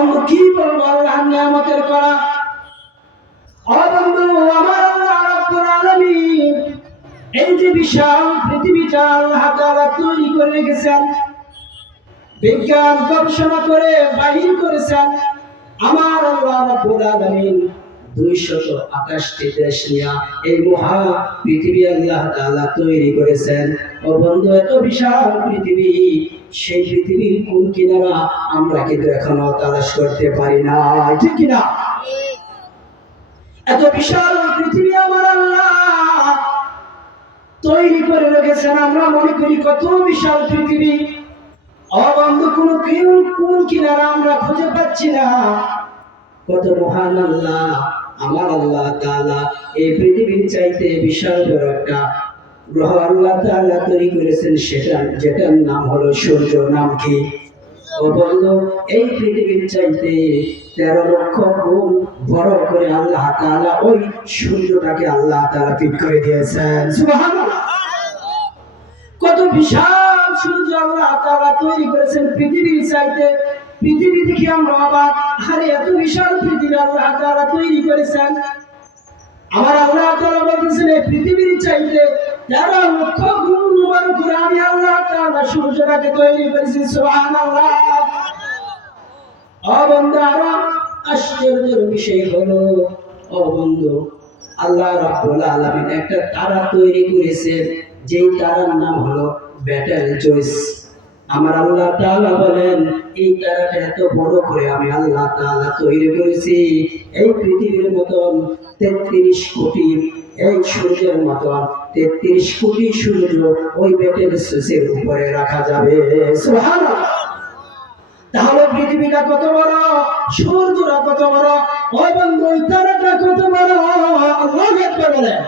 বন্ধু কি বলবো আল্লাহর নিয়ামতের করা। বন্ধু আমার আল্লাহ রাব্বুল আলামিন এই যে বিশাল পৃথিবীটা আল্লাহ তাআলা তৈরি করে রেখেছেন, বিজ্ঞান গবেষণা করে বাহির করেছেন আমার আল্লাহ রাব্বুল আলামিন 228টি দেশ নিয়ে এই মহা পৃথিবী আল্লাহ তাআলা তৈরি করেছেন। ও বন্ধু, এত বিশাল পৃথিবী, সেই পৃথিবীর কোন কিনারা আমরা কিন্তু এখনো তালাশ করতে পারি না, ঠিক কিনা? এত বিশাল পৃথিবী আমার আল্লাহ তৈরি করে রেখেছেন, আমরা মনে করি কত বিশাল পৃথিবী। বন্ধু, কোন কিনারা আমরা খুঁজে পাচ্ছি না। কত মহান আল্লাহ আমার আল্লাহ তাআলা এই পৃথিবীর চাইতে বিশাল বড় একটা গ্রহ আল্লাহ তাআলা তৈরি করেছেন, যেটার নাম হলো সূর্য। নাম কি? ও বন্ধু, এই পৃথিবীর চাইতে 13 লক্ষ গুণ বড় করে আল্লাহ তাআলা ওই সূর্যটাকে আল্লাহ তাআলা ফিট করে দিয়েছেন। সুবহানাল্লাহ! কত বিশাল সূর্য আল্লাহ তাআলা তৈরি করেছেন পৃথিবীর চাইতে। পৃথিবী দেখি আমরা অবাক, আরে এত বিশাল পৃথিবী আল্লাহ তাআলা তৈরি করেছেন। আমার আল্লাহ তাআলা বলতেছেন এই পৃথিবীর চাইতে 13 লক্ষ গুণ বড় করে আমি আল্লাহ তাআলা সূর্যটাকে তৈরি করেছি। সুবহানাল্লাহ! বন্ধু, আরো আশ্চর্যের বিষয় হলো, বন্ধু, আল্লাহ রাব্বুল আলামিন একটা তারা তৈরি করেছেন, যেই তারার নাম হলো বেটেলজুস। আমার আল্লাহ তাআলা বলেন এই তারাটা এত বড় করে আমি আল্লাহ তাআলা তৈরি করেছি, এই পৃথিবীর মতন 33 কোটি, এই সূর্যের মতন 33 কোটি সূর্য ওই বেটেলজুসের উপরে রাখা যাবে। সুবহানাল্লাহ! তাহলে পৃথিবীটা কত বড়, সূর্যটা কত বড়, ওই বন্ধু ওই তারাটা কত বড়। আল্লাহু আকবার বলেন।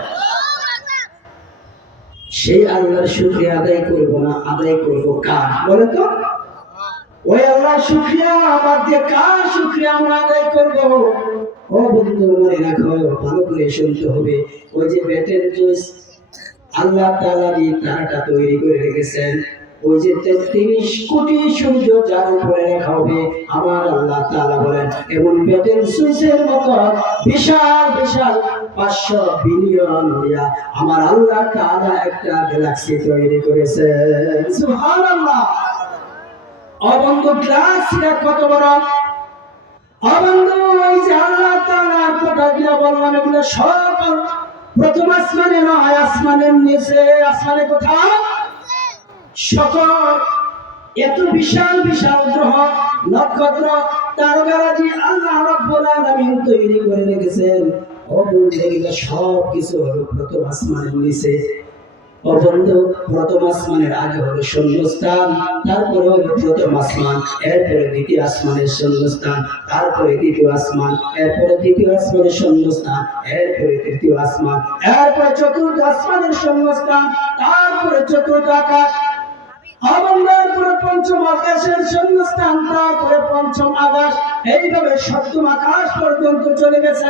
সেই আল্লাহর শুকরিয়া আদায় করব না, আদায় করব কার? বলে তো, ওই আল্লাহর শুকরিয়া বাদ দিয়ে কার শুকরিয়া আমরা আদায় করব? ও বন্ধু, মনে রাখো, ভালো করে শুনতে হবে। ওই যে বেটেলজুস আল্লাহ তাআলা যে তারাটা তৈরি করে রেখেছেন, ওই যে 33 কোটি সূর্য যার উপরে রাখা হবে, আমার আল্লাহ তাআলা বলেন এবং বেটেলজুসের মতো বিশাল বিশাল 500 বিলিয়ন হইয়া আমার আল্লাহ তাআলা একটা গ্যালাক্সি তৈরি করেছেন। সুবহানাল্লাহ! বন্ধু, গ্যালাক্সিটা কত বড়! বন্ধু, ওই যে আল্লাহ তাআলার কথাগুলো বললাম, এগুলো সব প্রথম আসমানে নয়, আসমানের নিচে। আসমানে কোথায়? সকল এত বিশাল বিশাল গ্রহ, নক্ষত্র, তারকারাজি আল্লাহ রাব্বুল আলামিন তৈরি করে রেখেছেন। বন্ধু, এগুলো সব কিছু হলো প্রথম আসমানের নিচে। বন্ধু, প্রথম আসমানের আগে হলো শূন্যস্থান, তারপরে হলো প্রথম আসমান, এরপরে দ্বিতীয় আসমানের শূন্যস্থান, তারপরে দ্বিতীয় আসমান, এরপরে তৃতীয় আসমানের শূন্যস্থান, এরপরে তৃতীয় আসমান, এরপরে চতুর্থ আসমানের শূন্যস্থান, তারপরে চতুর্থ আকাশ, এরপরে পঞ্চম আকাশের শূন্যস্থান, তারপরে পঞ্চম আকাশ, এইভাবে সপ্তম আকাশ পর্যন্ত চলে গেছে।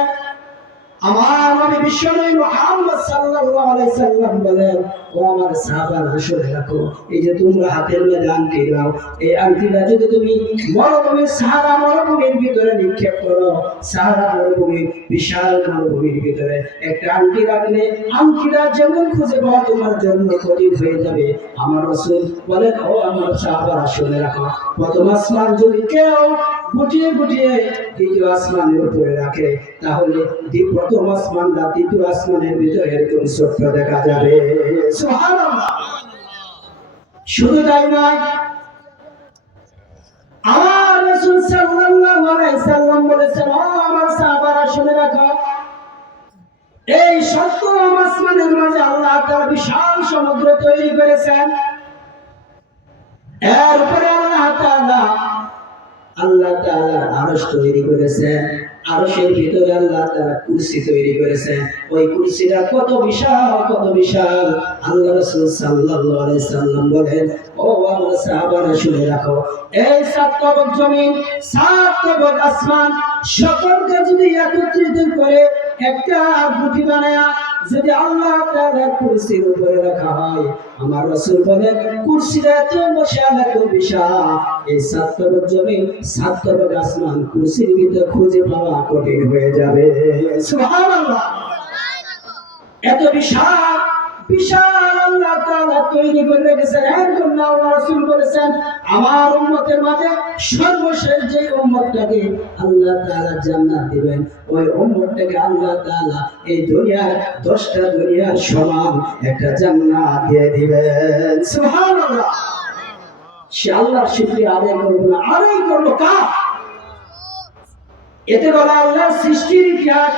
আমার নবী বিশ্বনবী মুহাম্মদ সাল্লাল্লাহু আলাইহি সাল্লাম বলেন, ও আমার সাহাবারা, শুনে রাখো, এই যে তোমরা হাতের মধ্যে আংটি দাও, এই আংটিটা যদি তুমি মরুভূমির সাহারা মরুভূমির ভিতরে নিক্ষেপ করো, সাহারা মরুভূমির বিশাল মরুভূমির ভিতরে একটা আংটি রাখলে আংটিটা যেমন খুঁজে পাওয়া তোমার জন্য কঠিন হয়ে যাবে। আমার রাসূল বলেন, ও আমার সাহাবারা, শুনে রাখো, প্রথম আসমান যদি কেউ গুটিয়ে গুটিয়ে দ্বিতীয় আসমানের উপরে রাখে, তাহলে প্রথম আসমানটা দ্বিতীয় আসমানের ভিতরে এরকম ছোট্ট দেখা যাবে। সুবহানাল্লাহ! শুধু তাই নয়, আমার রাসূল সাল্লাল্লাহু আলাইহি সাল্লাম বলেছেন, ও আমার সাহাবারা, শুনে রাখো, এই সপ্তম আসমানের মাঝে আল্লাহ তাআলা বিশাল সমুদ্র তৈরি করেছেন। এর উপরে আল্লাহ তাআলা আরশ তৈরি করেছেন, আরশের ভিতরে আল্লাহ তাআলা কুরসি তৈরি করেছেন। ওই কুরসিটা কত বিশাল, কত বিশাল! আল্লাহ রাসূল সাল্লাল্লাহু আলাইহি সাল্লাম বলেন, ও আমার সাহাবারা, শুনে রাখো, এই 7 তবক জমিন, 7 তবক আসমান সকলকে যদি একত্রিত করে একটা গুটি বানায়া যদি আল্লাহ তাআলা কুরসির উপরে রাখা হয়, আমার রাসূল বলেন কুরসিটা এত বিশাল এত বিশাল, এই সাততরফ জমিন সাততরফ আসমান কুরসির ভিতরে খুঁজে পাওয়া কঠিন হয়ে যাবে। সুবহানাল্লাহ। এত বিশাল বিশাল আল্লাহ তাআলা তৈরি করে রেখেছেন। এরকম না আল্লাহ রাসূল বলেছেন আমার উম্মতের মাঝে সর্বশেষ যে উম্মতটাকে আল্লাহ তাআলা জান্নাত দিবেন, ওই উম্মতটাকে আল্লাহ তাআলা এই দুনিয়ার 10টা দুনিয়ার সমান একটা জান্নাত দিয়ে দিবেন। সুবহানাল্লাহ। সে আল্লাহর শুকরিয়া আদায় করব না, আদায় করব কার? এতে বলা আল্লাহর সৃষ্টির ইতিহাস